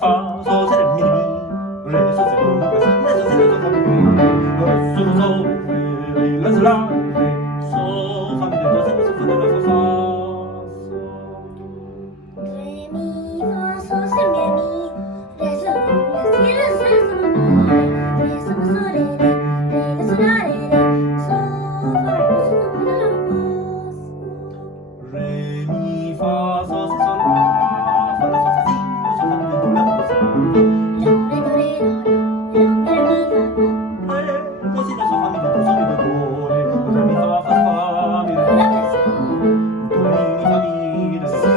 fa sol si re mi re sol si do re sol si re sol fa mi sol sol re la si la re sol fa mi do si re sol fa do re fa fa re mi fa sol si mi re sol la si re sol sol re sol sol re la si la re sol fa do si do fa do re mi fa sol si sol la fa la sol fa si do sol fa mi do la do si do re mi fa re do si re sol fa mi do sol mi do re mi fa fa fa mi re la la si do re mi fa mi re si sol si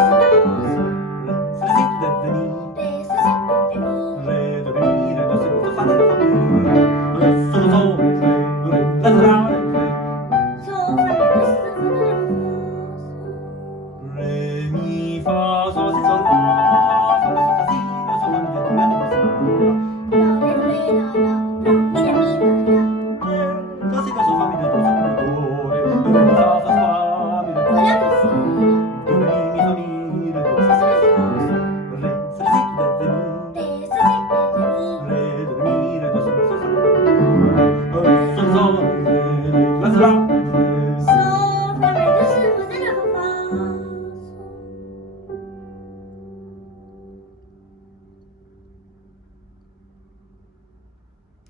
re si re de mi re so si re mi re do re mi re do si do fa la fa mi re sol sol re la si la re sol fa mi do si do fa do re mi fa sol si sol la fa la sol fa si do sol fa mi do la mi do si la re la mi re mi la do si do sol fa mi do sol mi do re mi fa fa fa mi re la la si do re mi fa mi re do si so si re si si de mi re so si re mi re do re mi re do si do sol fa sol sol re la si la sol fa mi do si do fa do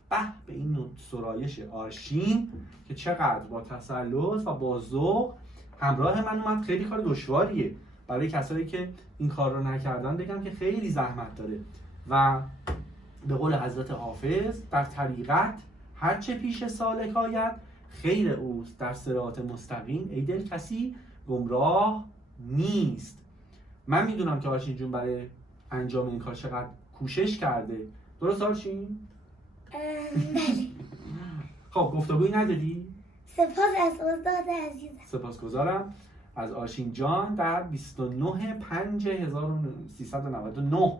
fa به این سرایش آرشین که چقدر با تسلط و با ذوق همراه من اومد. خیلی کار دشواریه برای کسایی که این کار رو نکردن، بگم که خیلی زحمت داره و به قول حضرت حافظ در طریقت هرچه پیش سالک آید خیر اوست، در صراط مستقیم ای دل کسی گمراه نیست. من میدونم که آرشین جون برای انجام این کار چقدر کوشش کرده. درست آرشین؟ بله. خب گفتگویی نداری؟ سپاس از استاد عزیز. سپاسگزارم از آرشین جان در 29/5/1399